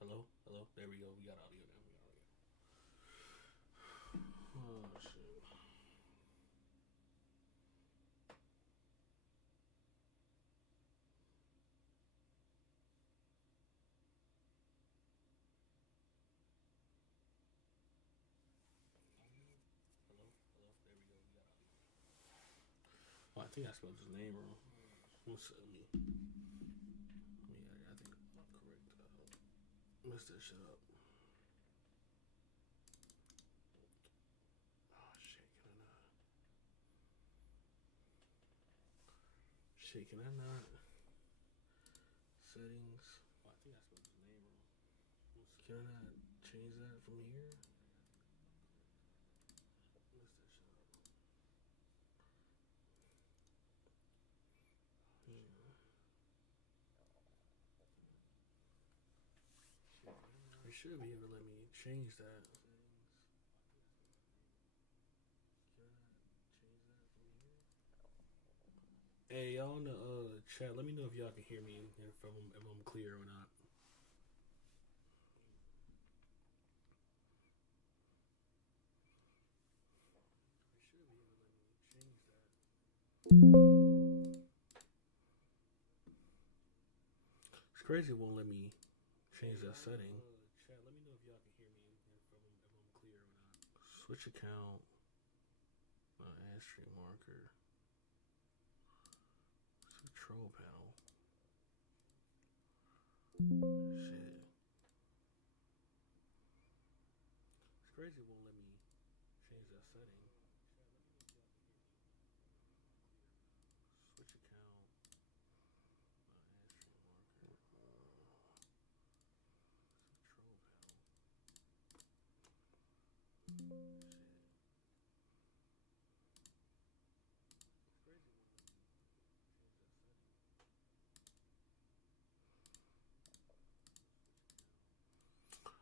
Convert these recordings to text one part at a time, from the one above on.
Hello? Hello? There we go. We got audio now. Oh, shit. Hello? Hello? There we go. We got audio. Oh, I think I spelled his name wrong. Let me. I think I'm correct. Mess that shit up. Oh, shit. Can I not? Settings. Oh, I think I spelled his name wrong. Can I not change that from here? Mess that shit up. You should be able to let me change that. Hey, y'all in the chat, let me know if y'all can hear me and if I'm clear or not. You should be able to let me change that. It's crazy it won't let me change that setting. Chat, let me know if y'all can hear me and if I'm clear or not. Switch account. Add stream marker. Control panel. Shit. It's crazy it won't let me change that setting. Switch account. Add stream marker. Control panel.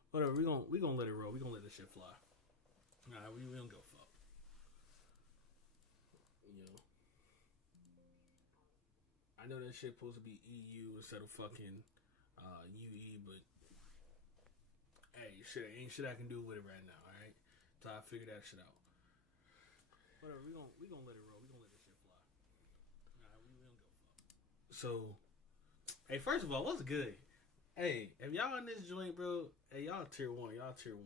Whatever, we gonna let it roll. We gonna let this shit fly. Nah, we don't go fuck. You know, I know that shit supposed to be EU instead of fucking UE, but hey, shit, ain't shit I can do with it right now. All right, so I figure that shit out. Whatever, we gonna let it roll. We gonna let this shit fly. Nah, we don't go fuck. So, hey, first of all, what's good? Hey, if y'all in this joint, bro, hey, y'all tier 1. Y'all tier 1.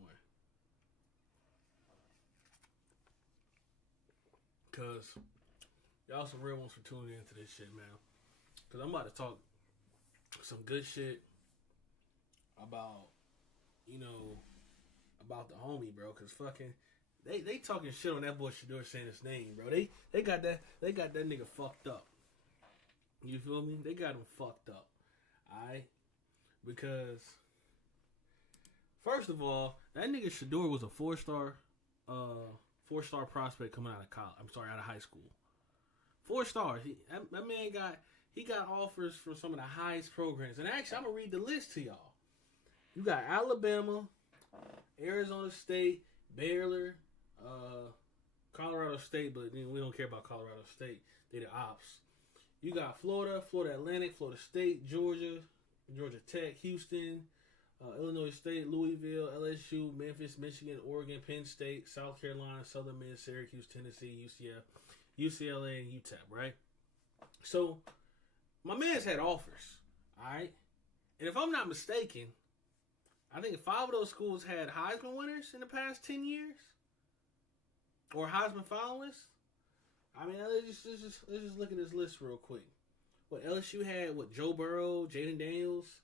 Because y'all some real ones for tuning into this shit, man. Because I'm about to talk some good shit about, you know, about the homie, bro. Because fucking, they talking shit on that boy Sheduer saying his name, bro. They got that nigga fucked up. You feel me? They got him fucked up. Alright? Because first of all, that nigga Sheduer was a four-star prospect coming out of college. I'm sorry, out of high school. 4 stars. That man got offers from some of the highest programs. And actually, I'm gonna read the list to y'all. You got Alabama, Arizona State, Baylor, Colorado State, but we don't care about Colorado State. They the ops. You got Florida, Florida Atlantic, Florida State, Georgia, Georgia Tech, Houston, Illinois State, Louisville, LSU, Memphis, Michigan, Oregon, Penn State, South Carolina, Southern Miss, Syracuse, Tennessee, UCLA, and UTEP, right? So, my man's had offers, all right? And if I'm not mistaken, I think 5 of those schools had Heisman winners in the past 10 years, or Heisman finalists. I mean, let's just look at this list real quick. What LSU had? What Joe Burrow, Jaden Daniels,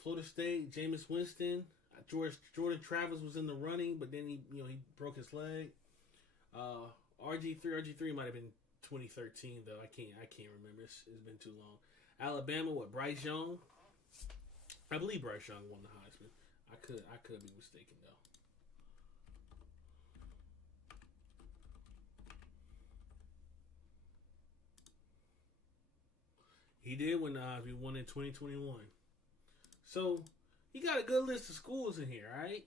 Florida State, Jameis Winston, Jordan Travis was in the running, but then he broke his leg. RG3 might have been 2013 though. I can't remember. It's been too long. Alabama, what Bryce Young? I believe Bryce Young won the Heisman. I could be mistaken though. He did win the Heisman. He won in 2021. So he got a good list of schools in here, right?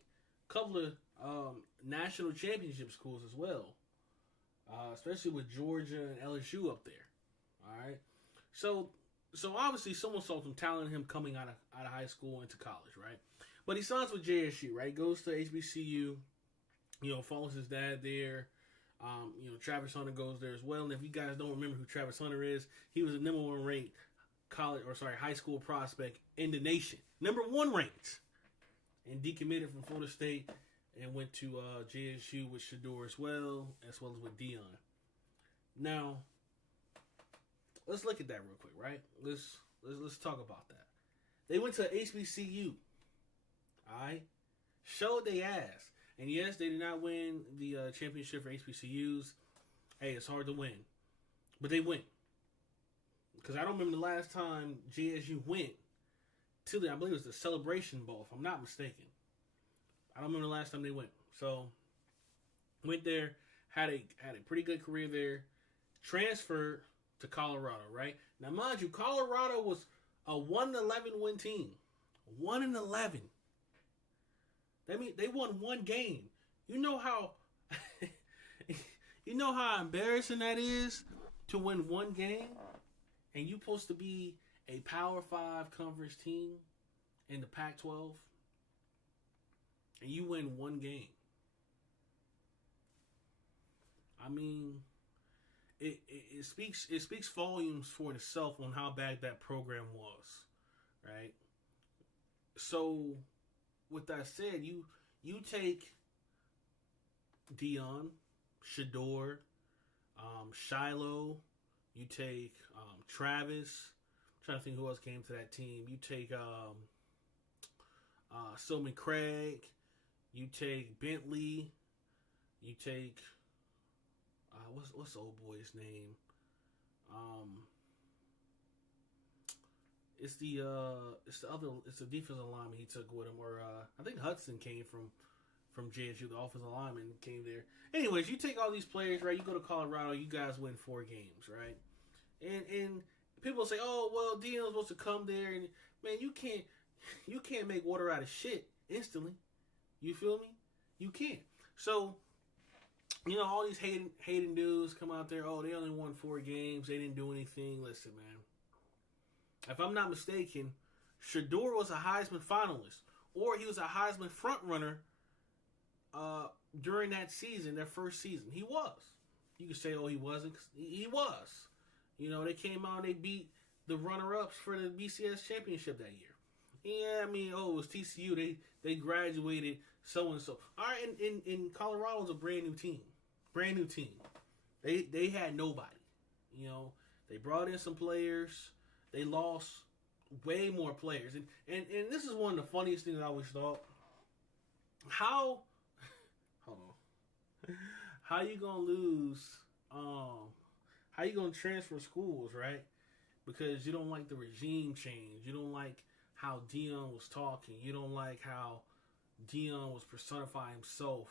A couple of national championship schools as well, especially with Georgia and LSU up there. All right. So So obviously, someone saw some talent in him coming out of high school into college, right? But he signs with JSU, right? Goes to HBCU. Follows his dad there. Travis Hunter goes there as well. And if you guys don't remember who Travis Hunter is, he was the number one ranked high school prospect in the nation. Number one ranked. And decommitted from Florida State and went to JSU with Sheduer as well as with Dion. Now, let's look at that real quick, right? Let's talk about that. They went to HBCU. Alright? Showed they ass. And yes, they did not win the championship for HBCUs. Hey, it's hard to win. But they went. Because I don't remember the last time JSU went to I believe it was the Celebration Bowl, if I'm not mistaken. I don't remember the last time they went. So, went there, had a pretty good career there, transferred to Colorado, right? Now, mind you, Colorado was a 1-11 win team. 1-11. That means they won one game. You know how embarrassing that is to win one game, and you're supposed to be a Power 5 conference team in the Pac-12, and you win one game. I mean, it speaks volumes for itself on how bad that program was, right? So, with that said, you take Dion, Sheduer, Shiloh, you take Travis. I'm trying to think who else came to that team. You take Silman Craig, you take Bentley, you take what's the old boy's name? It's the defensive lineman he took with him, or I think Hudson came from JSU, the offensive lineman came there. Anyways, you take all these players, right? You go to Colorado, you guys win 4 games, right? And people say, oh well, Dion's supposed to come there, and man, you can't make water out of shit instantly. You feel me? You can't. So, all these hating dudes come out there. Oh, they only won 4 games. They didn't do anything. Listen, man. If I'm not mistaken, Sheduer was a Heisman finalist, or he was a Heisman front runner during that season, their first season. He was. You could say, oh, he wasn't. He was. They came out and they beat the runner-ups for the BCS championship that year. Yeah, I mean, it was TCU. They graduated so-and-so. All right, in Colorado was a brand new team. Brand new team. They had nobody. They brought in some players. They lost way more players. And this is one of the funniest things I always thought. How you gonna lose, how you gonna transfer schools, right? Because you don't like the regime change. You don't like how Dion was talking. You don't like how Dion was personifying himself,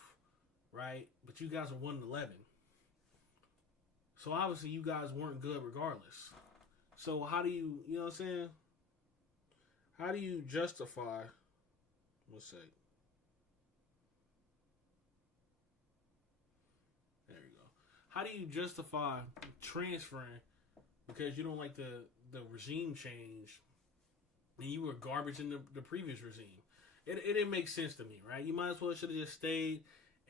right? But you guys are 1-11. So obviously you guys weren't good regardless. So how do you know what I'm saying? How do you justify, let's say, there you go. How do you justify transferring because you don't like the regime change and you were garbage in the previous regime? It didn't make sense to me, right? You might as well should have just stayed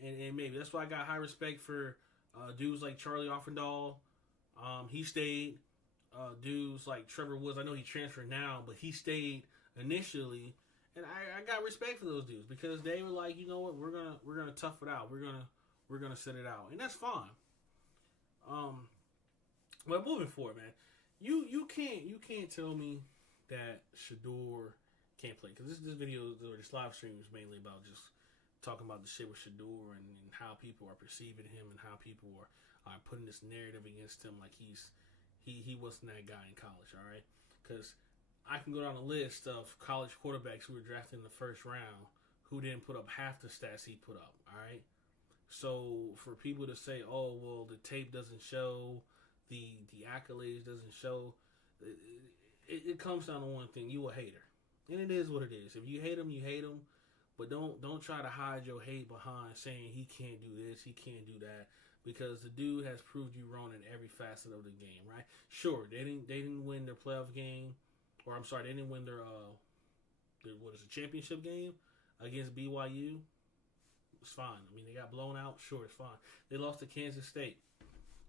and maybe. That's why I got high respect for dudes like Charlie Offendahl. He stayed. Dudes like Trevor Woods, I know he transferred now, but he stayed initially, and I got respect for those dudes because they were like, you know what, we're gonna tough it out, we're gonna sit it out, and that's fine. But moving forward, man, you can't tell me that Sheduer can't play, because this video or this live stream is mainly about just talking about the shit with Sheduer and how people are perceiving him and how people are putting this narrative against him like he wasn't that guy in college, all right? Because I can go down a list of college quarterbacks who were drafted in the first round who didn't put up half the stats he put up, all right? So for people to say, oh, well, the tape doesn't show, the accolades doesn't show, it comes down to one thing: you a hater. And it is what it is. If you hate him, you hate him. But don't try to hide your hate behind saying he can't do this, he can't do that. because the dude has proved you wrong in every facet of the game, right? Sure, they didn't win their playoff game, or I'm sorry, they didn't win their championship game against BYU. It's fine. I mean, they got blown out. Sure, it's fine. They lost to Kansas State.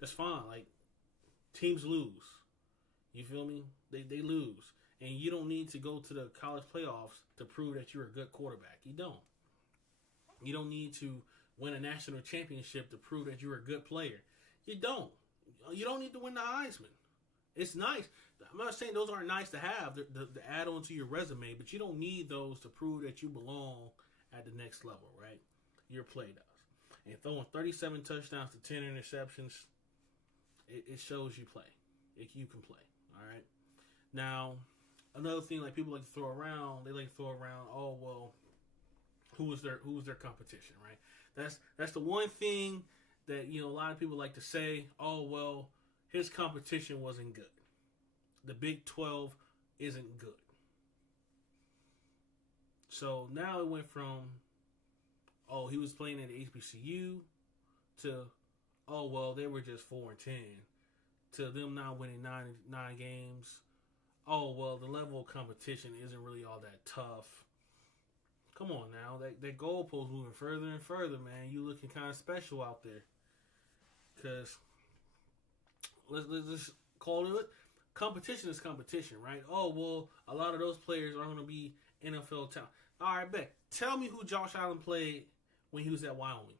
That's fine. Like, teams lose. You feel me? They lose. And you don't need to go to the college playoffs to prove that you're a good quarterback. You don't. You don't need to win a national championship to prove that you're a good player. You don't. You don't need to win the Heisman. It's nice. I'm not saying those aren't nice to have, the add-on to your resume, but you don't need those to prove that you belong at the next level, right? Your play does. And throwing 37 touchdowns to 10 interceptions, it shows you play. You can play, all right? Now, another thing like people like to throw around, oh, well, who was their competition, right? That's the one thing that, a lot of people like to say, oh, well, his competition wasn't good. The Big 12 isn't good. So now it went from, oh, he was playing at HBCU to, oh, well, they were just 4-10, to them now winning nine games. Oh, well, the level of competition isn't really all that tough. Come on now, that goalpost moving further and further, man. You looking kind of special out there. Because let's just call it. Competition is competition, right? Oh, well, a lot of those players are going to be NFL talent. All right, bet. Tell me who Josh Allen played when he was at Wyoming.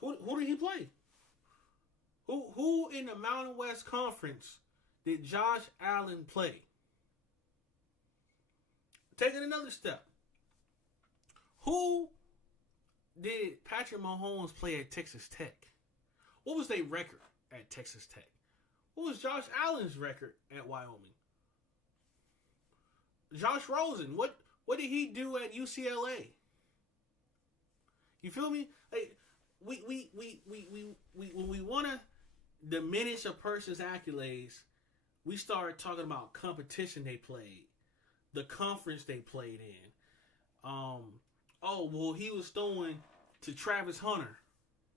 Who did he play? Who in the Mountain West Conference did Josh Allen play? Taking another step. Who did Patrick Mahomes play at Texas Tech? What was their record at Texas Tech? What was Josh Allen's record at Wyoming? Josh Rosen, what did he do at UCLA? You feel me? Like, we when we want to diminish a person's accolades, we start talking about competition they played, the conference they played in. Oh, well, he was throwing to Travis Hunter.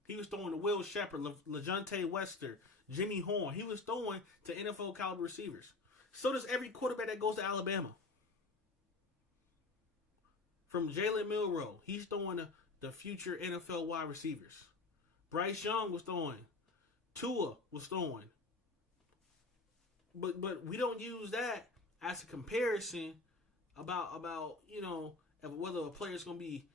He was throwing to Will Shepard, LeJontay Wester, Jimmy Horn. He was throwing to NFL caliber receivers. So does every quarterback that goes to Alabama. From Jalen Milroe, he's throwing to the future NFL wide receivers. Bryce Young was throwing. Tua was throwing. But we don't use that as a comparison about whether a player's going to be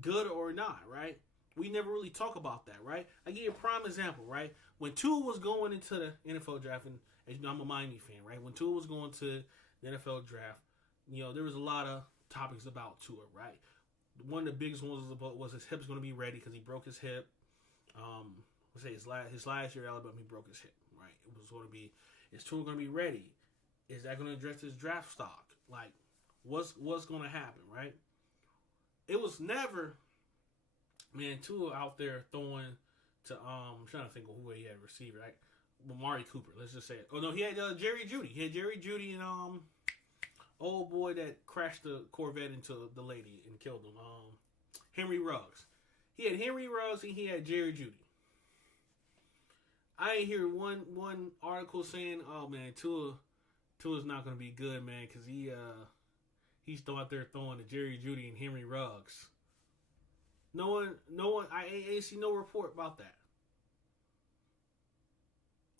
good or not, right? We never really talk about that, right? I give you a prime example, right? When Tua was going into the NFL draft, and as you know, I'm a Miami fan, right? When Tua was going to the NFL draft, there was a lot of topics about Tua, right? One of the biggest ones was his hip's going to be ready because he broke his hip. Let's say his last year at Alabama, he broke his hip, right? It was going to be, is Tua going to be ready? Is that going to address his draft stock? Like, what's going to happen, right? It was never, man, Tua out there throwing to, I'm trying to think of who he had receiver, right? Amari Cooper, let's just say it. Oh, no, he had Jerry Jeudy. He had Jerry Jeudy and old boy that crashed the Corvette into the lady and killed him. Henry Ruggs. He had Henry Ruggs and he had Jerry Jeudy. I ain't hear one article saying, "Oh man, Tua's not gonna be good, man, because he's still out there throwing to Jerry Jeudy and Henry Ruggs." No one. I ain't see no report about that.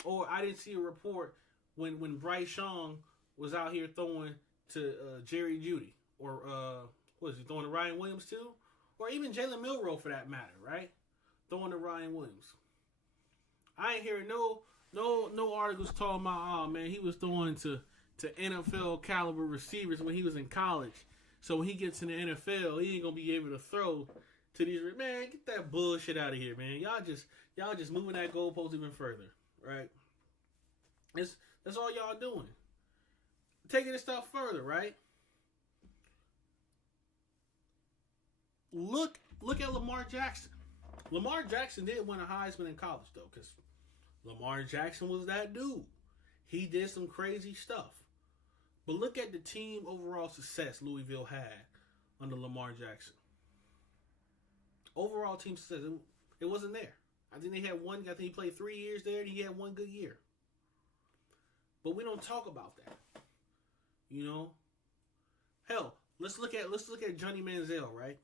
Or I didn't see a report when Bryce Young was out here throwing to Jerry Jeudy, or was he throwing to Ryan Williams too, or even Jalen Milroe for that matter, right? Throwing to Ryan Williams. I ain't hearing no articles talking about, oh man, he was throwing to NFL caliber receivers when he was in college. So when he gets in the NFL, he ain't gonna be able to throw to these. Man, get that bullshit out of here, man. Y'all just moving that goalpost even further, right? That's all y'all doing. Taking this stuff further, right? Look at Lamar Jackson. Lamar Jackson did win a Heisman in college, though, because Lamar Jackson was that dude. He did some crazy stuff. But look at the team overall success Louisville had under Lamar Jackson. Overall team success, it wasn't there. I think they had one. I think he played 3 years there, and he had one good year. But we don't talk about that. You know, hell, let's look at Johnny Manziel, right?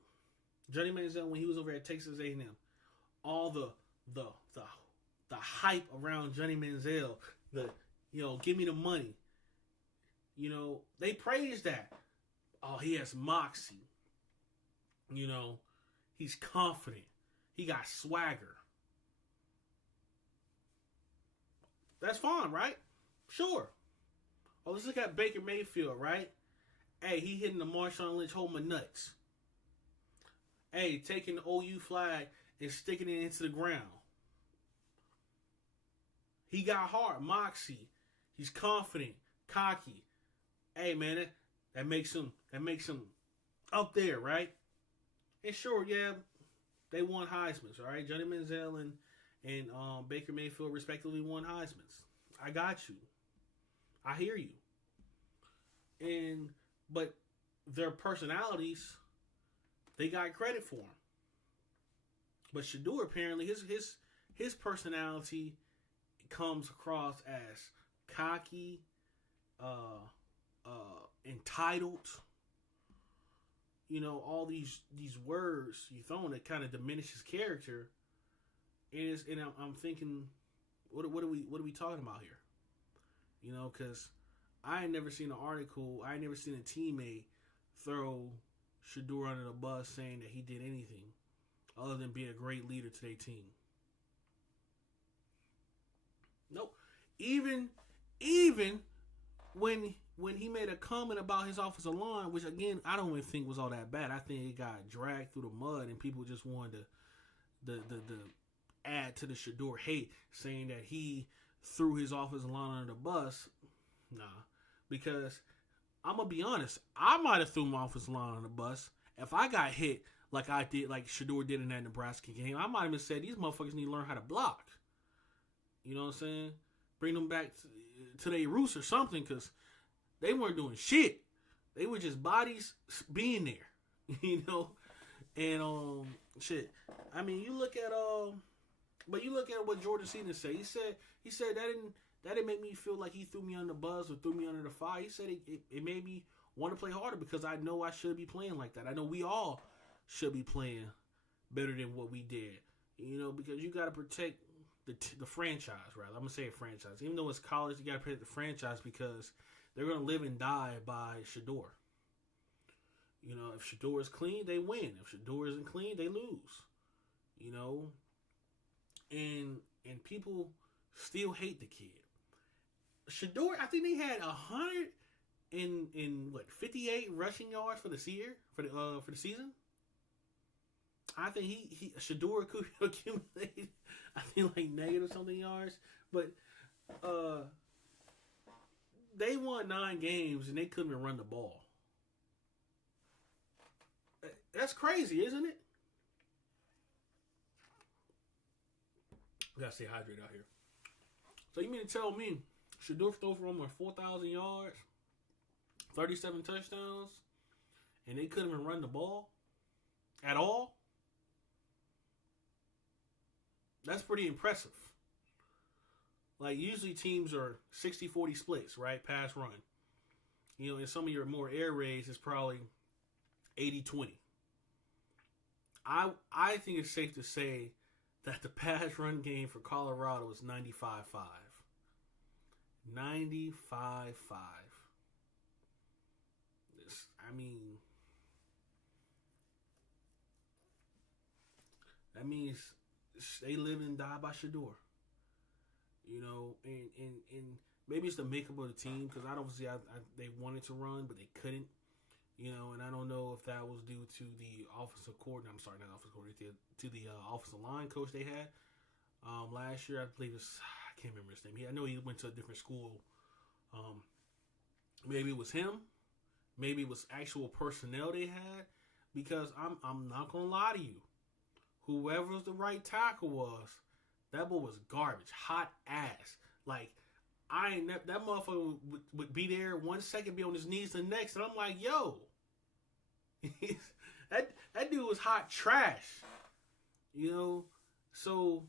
Johnny Manziel when he was over at Texas A&M, all the hype around Johnny Manziel, give me the money. You know, they praised that. Oh, he has moxie. You know, he's confident. He got swagger. That's fine, right? Sure. Oh, let's look at Baker Mayfield, right? Hey, he hitting the Marshawn Lynch hold my nuts. Hey, taking the OU flag and sticking it into the ground. He got heart, moxie. He's confident, cocky. Hey, man, that makes him up there, right? And sure, yeah, they won Heisman's, all right? Johnny Manziel and Baker Mayfield respectively won Heisman's. I got you. I hear you. But their personalities, they got credit for them. But Sheduer apparently his personality comes across as cocky, entitled. You know, all these words you throw that kind of diminish his character. And I'm thinking, what are we talking about here? You know, because I ain't never seen an article, I ain't never seen a teammate throw Sheduer under the bus saying that he did anything other than being a great leader to their team. Nope. Even when he made a comment about his offensive line, which again I don't even think was all that bad. I think it got dragged through the mud and people just wanted to add to the Sheduer hate, saying that he threw his offensive line under the bus. Nah, because I'm gonna be honest, I might have threw my offensive line on the bus if I got hit like I did, like Sheduer did in that Nebraska game. I might have said these motherfuckers need to learn how to block. You know what I'm saying? Bring them back to their roots or something, because they weren't doing shit. They were just bodies being there, you know. And shit. I mean, you look at what Jordan Cena said. He said that didn't make me feel like he threw me under the bus or threw me under the fire. He said it made me want to play harder because I know I should be playing like that. I know we all should be playing better than what we did. You know, because you got to protect the franchise, rather. I'm going to say a franchise. Even though it's college, you got to protect the franchise because they're going to live and die by Sheduer. You know, if Sheduer is clean, they win. If Sheduer isn't clean, they lose. You know? And people still hate the kid. Sheduer, I think they had 100 in 58 rushing yards for the year, for the season. I think Sheduer could accumulate, I think, like negative something yards, but they won 9 games and they couldn't even run the ball. That's crazy, isn't it? We gotta stay hydrated out here. So you mean to tell me Sheduer threw for almost 4,000 yards, 37 touchdowns, and they couldn't even run the ball at all? That's pretty impressive. Like, usually teams are 60-40 splits, right? Pass run. You know, in some of your more air raids, it's probably 80-20. I think it's safe to say that the pass run game for Colorado was 95-5. 95-5. I mean, that means they live and die by Sheduer. You know, and maybe it's the makeup of the team, because obviously they wanted to run, but they couldn't. You know, and I don't know if that was due to the offensive coordinator. I'm sorry, not offensive coordinator. To the offensive line coach they had last year. I believe I can't remember his name. I know he went to a different school. Maybe it was him. Maybe it was actual personnel they had. Because I'm not gonna lie to you, whoever the right tackle was, that boy was garbage, hot ass. Like, that motherfucker would be there 1 second, be on his knees the next, and I'm like, yo, that dude was hot trash, you know. So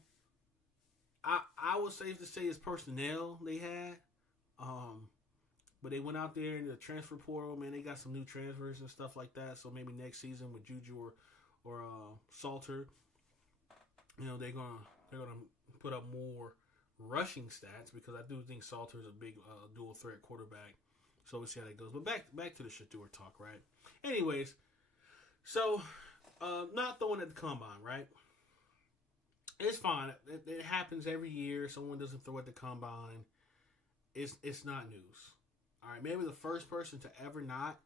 I would safe to say it's personnel they had. But they went out there in the transfer portal, man. They got some new transfers and stuff like that. So maybe next season with Juju or Salter, they're gonna put up more rushing stats because I do think Salter is a big dual threat quarterback. So we'll see how that goes. But back to the Sheduer talk, right? Anyways, so not throwing at the combine, right? It's fine. It happens every year. Someone doesn't throw at the combine. It's not news. All right, maybe the first person to ever not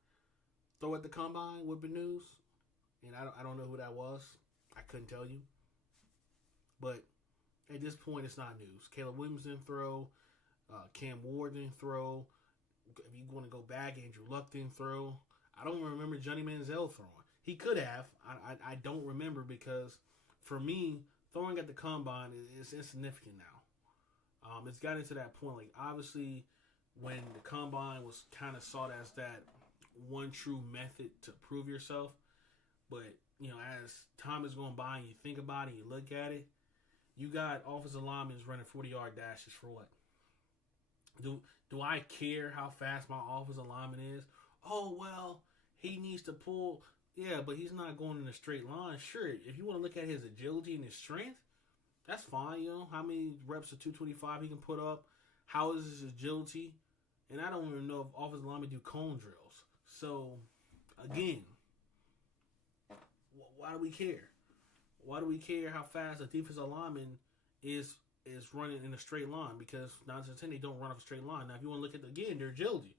throw at the combine would be news, and I don't know who that was. I couldn't tell you, but at this point, it's not news. Caleb Williams didn't throw. Cam Ward didn't throw. If you want to go back, Andrew Luck didn't throw. I don't remember Johnny Manziel throwing. He could have. I don't remember because for me, throwing at the combine is insignificant now. It's gotten to that point. Like, obviously, when the combine was kind of sought as that one true method to prove yourself. But, as time is going by and you think about it, you look at it, you got offensive linemen running 40-yard dashes for what? Do I care how fast my offensive lineman is? Oh, well, he needs to pull. Yeah, but he's not going in a straight line. Sure, if you want to look at his agility and his strength, that's fine. How many reps of 225 he can put up? How is his agility? And I don't even know if offensive linemen do cone drills. So, again, why do we care? Why do we care how fast a defensive lineman is running in a straight line? Because 9 out of 10, they don't run off a straight line. Now, if you want to look at, their agility,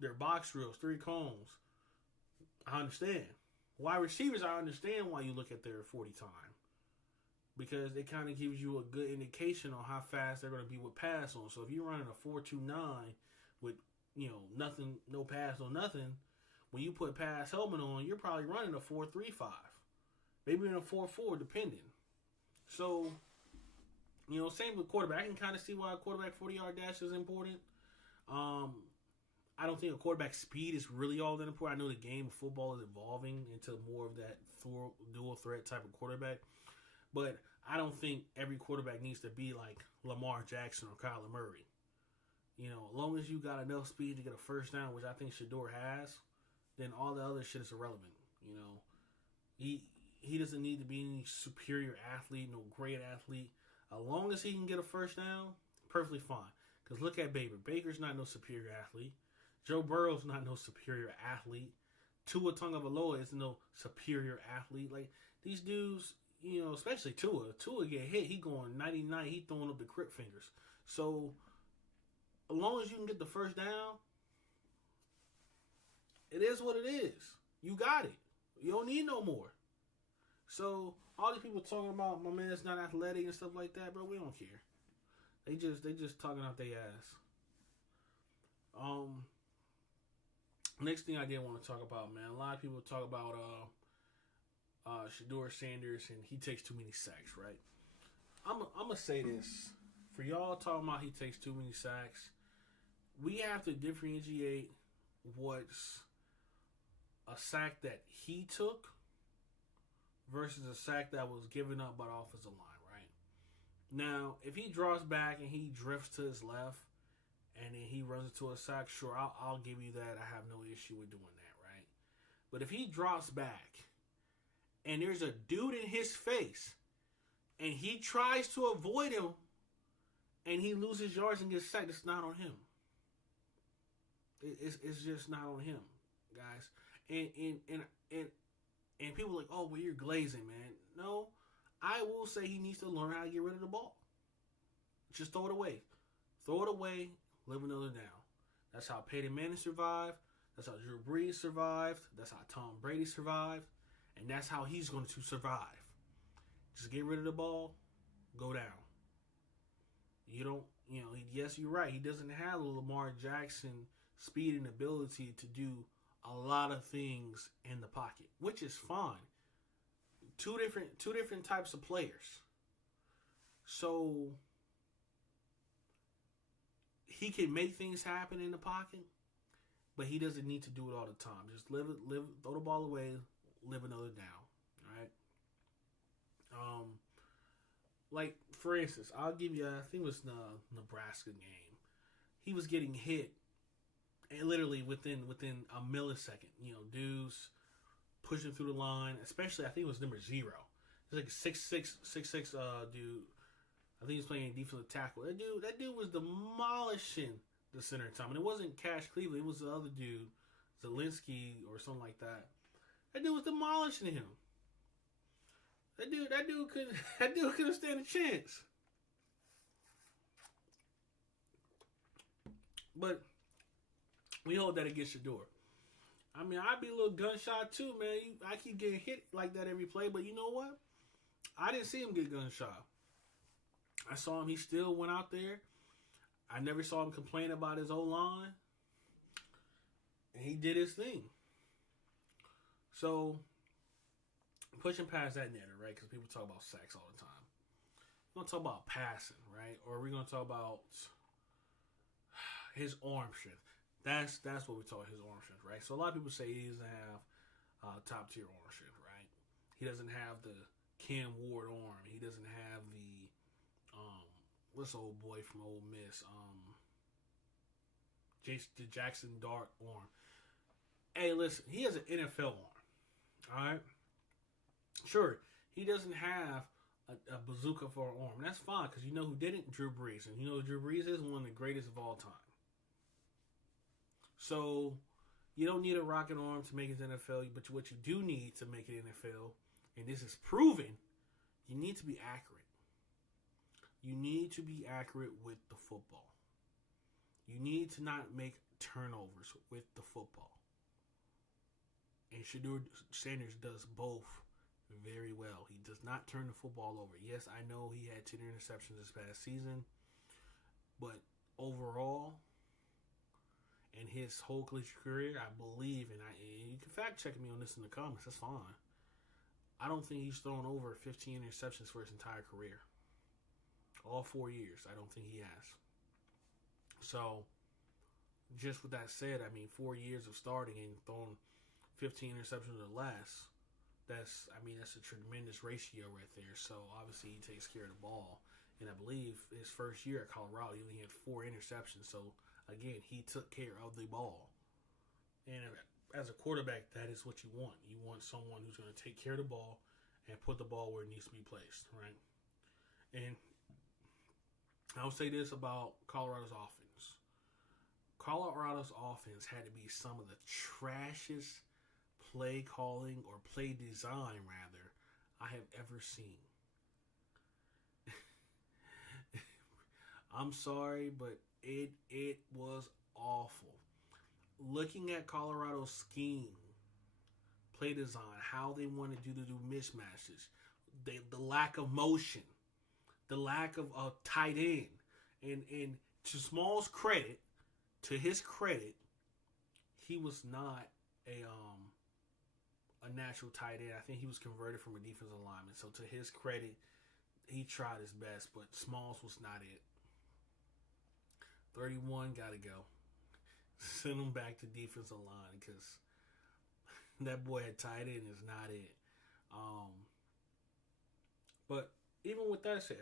their box drills, 3 cones, I understand. Wide receivers, I understand why you look at their 40 time. Because it kind of gives you a good indication on how fast they're going to be with pass on. So if you're running a 4.29 with, nothing, no pass on nothing, when you put pass helmet on, you're probably running a 4.35. Maybe in a 4.4, depending. So, same with quarterback. I can kind of see why a quarterback 40-yard dash is important. I don't think a quarterback speed is really all that important. I know the game of football is evolving into more of that dual threat type of quarterback. But I don't think every quarterback needs to be like Lamar Jackson or Kyler Murray. As long as you got enough speed to get a first down, which I think Sheduer has, then all the other shit is irrelevant. He doesn't need to be any superior athlete, no great athlete. As long as he can get a first down, perfectly fine. Because look at Baker. Baker's not no superior athlete. Joe Burrow's not no superior athlete. Tua Tagovailoa is no superior athlete. Like, these dudes, especially Tua. Tua get hit, he going 99, he throwing up the crypt fingers. So, as long as you can get the first down, it is what it is. You got it. You don't need no more. So, all these people talking about my man's not athletic and stuff like that, bro, we don't care. They just talking out their ass. Next thing I did want to talk about, man. A lot of people talk about Sheduer Sanders and he takes too many sacks, right? I'm gonna say this. For y'all talking about he takes too many sacks, we have to differentiate what's a sack that he took versus a sack that was given up by the offensive line, right? Now, if he draws back and he drifts to his left and then he runs into a sack, sure, I'll give you that. I have no issue with doing that, right? But if he drops back and there's a dude in his face and he tries to avoid him and he loses yards and gets sacked, it's not on him. It's just not on him, guys. And people are like, oh, well, you're glazing, man. No, I will say he needs to learn how to get rid of the ball. Just throw it away. Throw it away, live another down. That's how Peyton Manning survived. That's how Drew Brees survived. That's how Tom Brady survived. And that's how he's going to survive. Just get rid of the ball, go down. You don't, yes, you're right. He doesn't have the Lamar Jackson speed and ability to do a lot of things in the pocket, which is fine. Two different types of players. So he can make things happen in the pocket, but he doesn't need to do it all the time. Just throw the ball away, live another down. All right. Like for instance, I'll give you. I think it was the Nebraska game. He was getting hit, and literally within a millisecond. You know, dudes pushing through the line. Especially, I think it was number 0. It's like a 6'6", dude. I think he was playing defensive tackle. That dude was demolishing the center time. And it wasn't Cash Cleveland. It was the other dude, Zelensky or something like that. That dude was demolishing him. That dude couldn't stand a chance. But we hold that against Sheduer. I mean, I'd be a little gun shy too, man. I keep getting hit like that every play, but you know what? I didn't see him get gun shy. I saw him. He still went out there. I never saw him complain about his O-line. And he did his thing. So, pushing past that netter, right? Because people talk about sacks all the time. We're going to talk about passing, right? Or we're going to talk about his arm strength. That's what we talk his arm strength, right? So, a lot of people say he doesn't have top-tier arm strength, right? He doesn't have the Cam Ward arm. He doesn't have the what's the old boy from Ole Miss? The Jackson Dart arm. Hey, listen, he has an NFL arm. Alright? Sure, he doesn't have a bazooka for an arm. And that's fine, because you know who didn't? Drew Brees. And you know who Drew Brees is? One of the greatest of all time. So, you don't need a rocket arm to make it NFL, but what you do need to make it NFL, and this is proven, you need to be accurate. You need to be accurate with the football. You need to not make turnovers with the football. And Sheduer Sanders does both very well. He does not turn the football over. Yes, I know he had 10 interceptions this past season, but overall, in his whole collegiate career, I believe, and you can fact check me on this in the comments, that's fine. I don't think he's thrown over 15 interceptions for his entire career. All 4 years, I don't think he has. So, just with that said, I mean, 4 years of starting and throwing 15 interceptions or less, that's a tremendous ratio right there. So, obviously, he takes care of the ball. And I believe his first year at Colorado, he only had 4 interceptions. So, again, he took care of the ball. And as a quarterback, that is what you want. You want someone who's going to take care of the ball and put the ball where it needs to be placed, right? And I'll say this about Colorado's offense. Colorado's offense had to be some of the trashiest play calling or play design, rather, I have ever seen. I'm sorry, but it was awful. Looking at Colorado's scheme, play design, how they wanted you to do mismatches, the lack of motion, the lack of a tight end. And to Small's credit, to his credit, he was not a natural tight end. I think he was converted from a defensive lineman. So to his credit, he tried his best, but Smalls was not it. 31, gotta go. Send him back to defensive line because that boy at tight end is not it. But even with that said,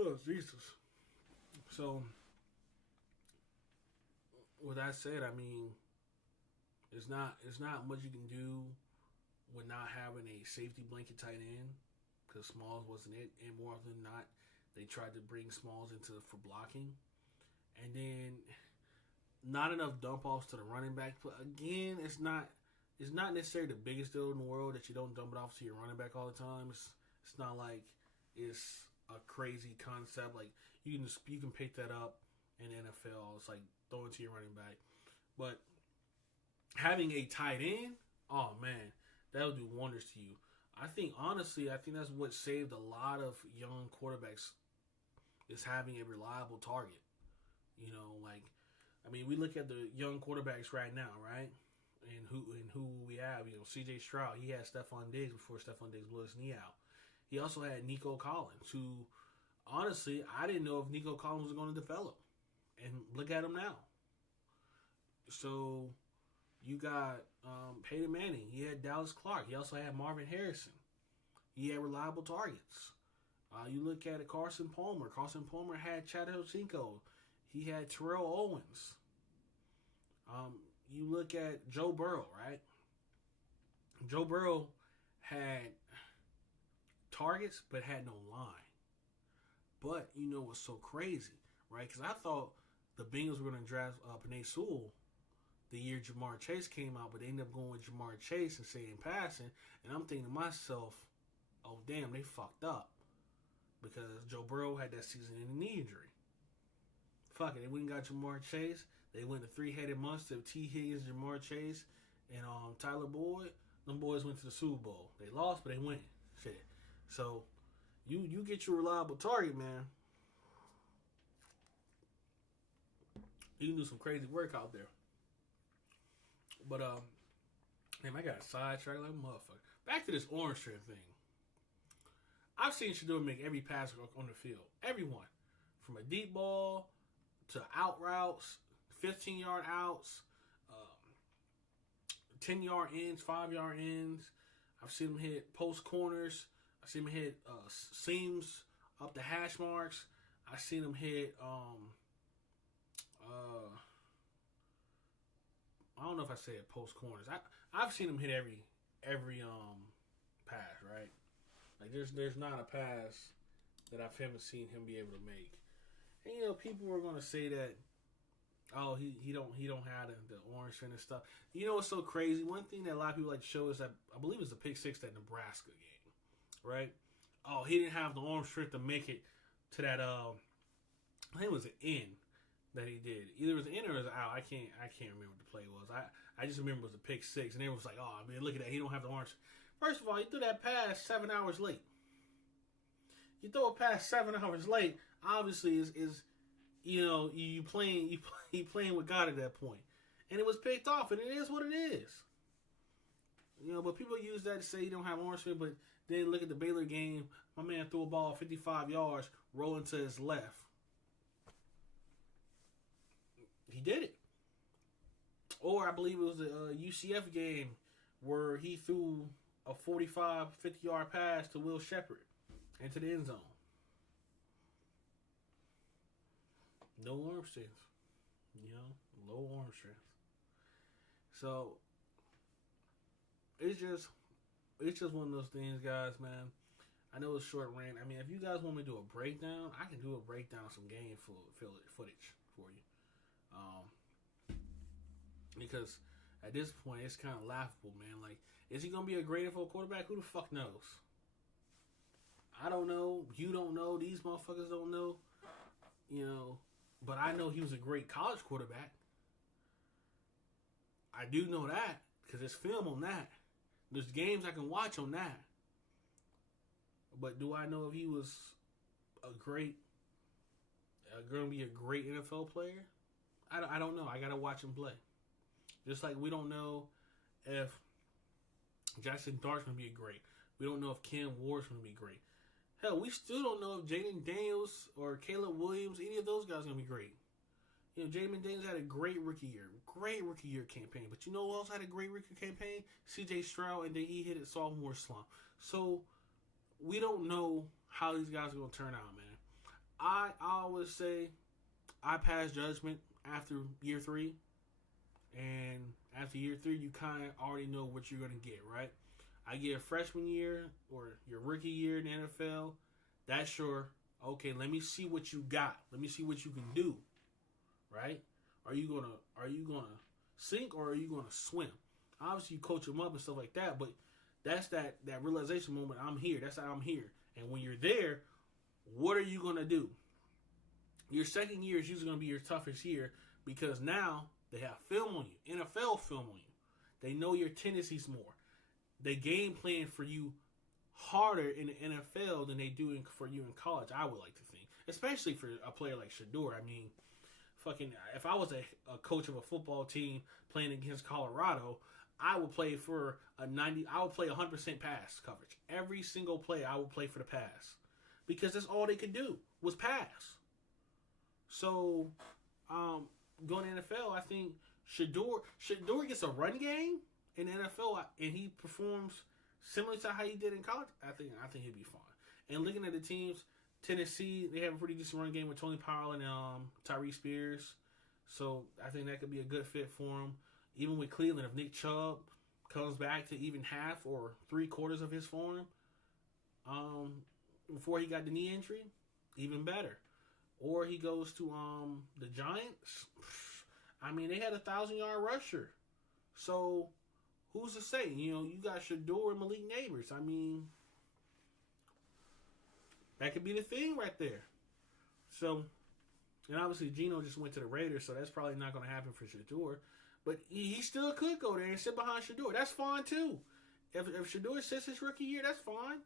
oh Jesus. So with that said, I mean, it's not much you can do with not having a safety blanket tight end because Smalls wasn't it, and more often than not, they tried to bring Smalls for blocking, and then not enough dump offs to the running back. But again, it's not necessarily the biggest deal in the world that you don't dump it off to your running back all the time. It's not like it's a crazy concept. Like you can pick that up in the NFL. It's like throw it to your running back. But having a tight end, oh man, that'll do wonders to you. I think that's what saved a lot of young quarterbacks is having a reliable target. You know, like, I mean, we look at the young quarterbacks right now, right? And who we have, you know, C.J. Stroud. He had Stephon Diggs before Stephon Diggs blew his knee out. He also had Nico Collins, who, honestly, I didn't know if Nico Collins was going to develop. And look at him now. So, you got Peyton Manning. He had Dallas Clark. He also had Marvin Harrison. he had reliable targets. You look at it, Carson Palmer. Carson Palmer had Chad Ochocinco. He had Terrell Owens. You look at Joe Burrow, right? Joe Burrow had targets, but had no line. But you know what's so crazy, right? Because I thought the Bengals were going to draft Penei Sewell the year Jamar Chase came out, but they ended up going with Jamar Chase and saying passing. And I'm thinking to myself, oh, damn, they fucked up. Because Joe Burrow had that season-ending knee injury. Fuck it, they went and got Jamar Chase. They went the three-headed monster of T. Higgins, Jamar Chase, and Tyler Boyd. Them boys went to the Super Bowl. They lost, but they win. Shit. So, you get your reliable target, man. You can do some crazy work out there. But, damn, I got a sidetrack like a motherfucker. Back to this orange strip thing. I've seen Sheduer make every pass on the field. Everyone. From a deep ball to out routes, 15-yard outs, 10-yard ends, 5-yard ends. I've seen him hit post corners. I've seen him hit seams up the hash marks. I've seen him hit, I don't know if I said post corners. I've seen him hit every pass, right? Like there's not a pass that I haven't seen him be able to make. And you know, people are gonna say that, oh, he don't have the orange fin and stuff. You know what's so crazy? One thing that a lot of people like to show is that I believe it's the pick six that Nebraska game, right? Oh, he didn't have the arm strength to make it to that. I think it was an in that he did. Either it was an in or it was an out. I can't remember what the play was. I just remember it was a pick six, and everyone was like, oh man, look at that. He don't have the arm strength. First of all, you threw that pass 7 hours late. You throw a pass 7 hours late, obviously is you know, you playing with God at that point. And it was picked off, and it is what it is. You know, but people use that to say you don't have orange fit, but then look at the Baylor game. My man threw a ball 55 yards, rolling to his left. He did it. Or I believe it was a UCF game where he threw a 45, 50-yard pass to Will Shepherd into the end zone. No arm strength. You know, low arm strength. So, it's just one of those things, guys, man. I know it's short rant. I mean, if you guys want me to do a breakdown, I can do a breakdown of some game footage for you. Because at this point, it's kind of laughable, man. Like, is he going to be a great NFL quarterback? Who the fuck knows? I don't know. You don't know. These motherfuckers don't know. You know, but I know he was a great college quarterback. I do know that because there's film on that. There's games I can watch on that. But do I know if he was going to be a great NFL player? I don't know. I got to watch him play. Just like we don't know if Jackson Dart's going to be great. We don't know if Cam Ward's going to be great. Hell, we still don't know if Jaden Daniels or Caleb Williams, any of those guys, are going to be great. You know, Jaden Daniels had a great rookie year campaign. But you know who else had a great rookie campaign? C.J. Stroud, and then he hit his sophomore slump. So, we don't know how these guys are going to turn out, man. I always say I pass judgment after year 3. And after year 3, you kind of already know what you're going to get, right? I get a freshman year or your rookie year in the NFL. That's your, okay, let me see what you got. Let me see what you can do, right? Are you gonna sink or are you gonna swim? Obviously, you coach them up and stuff like that, but that's that realization moment. I'm here. That's how I'm here. And when you're there, what are you gonna do? Your second year is usually gonna be your toughest year because now they have film on you, NFL film on you. They know your tendencies more. They game plan for you harder in the NFL than they do for you in college, I would like to think. Especially for a player like Sheduer. I mean, fucking, if I was a coach of a football team playing against Colorado, I would play for I would play 100% pass coverage. Every single play, I would play for the pass. Because that's all they could do was pass. So, going to NFL, I think Sheduer gets a run game in the NFL, and he performs similar to how he did in college, I think he'd be fine. And looking at the teams, Tennessee, they have a pretty decent run game with Tony Powell and Tyree Spears. So I think that could be a good fit for him. Even with Cleveland, if Nick Chubb comes back to even half or 3/4 of his form before he got the knee injury, even better. Or he goes to the Giants. I mean, they had a 1,000-yard rusher. So who's to say? You know, you got Sheduer and Malik Neighbors. I mean, that could be the thing right there. So, and obviously Geno just went to the Raiders, so that's probably not going to happen for Sheduer. But he still could go there and sit behind Sheduer. That's fine too. If Sheduer sits his rookie year, that's fine.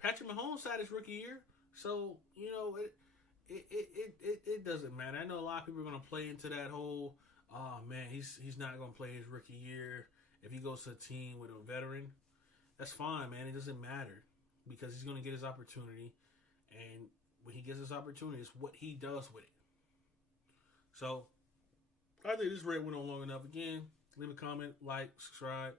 Patrick Mahomes had his rookie year, so you know it doesn't matter. I know a lot of people are going to play into that whole, oh man, he's not going to play his rookie year if he goes to a team with a veteran. That's fine, man. It doesn't matter because he's going to get his opportunity, and when he gets his opportunity, it's what he does with it. So I think this rant went on long enough. Again, leave a comment, like, subscribe.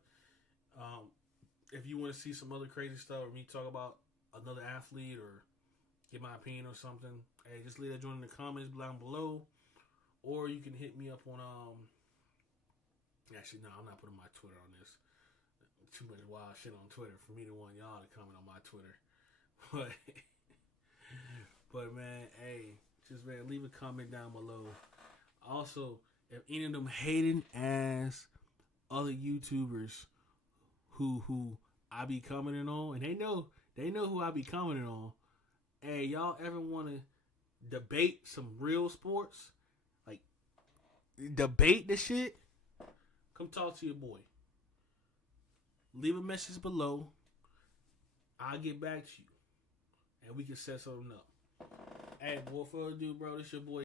If you want to see some other crazy stuff or me talk about another athlete or get my opinion or something, hey, just leave that joint in the comments down below. Or you can hit me up on, actually, no, I'm not putting my Twitter on this. Too much wild shit on Twitter for me to want y'all to comment on my Twitter. But man, hey, just man, leave a comment down below. Also, if any of them hating ass other YouTubers who I be commenting on, and they know who I be commenting on. Hey, y'all ever want to debate some real sports? Like, debate the shit? Come talk to your boy. Leave a message below. I'll get back to you. And we can set something up. Hey, without further ado, bro, this your boy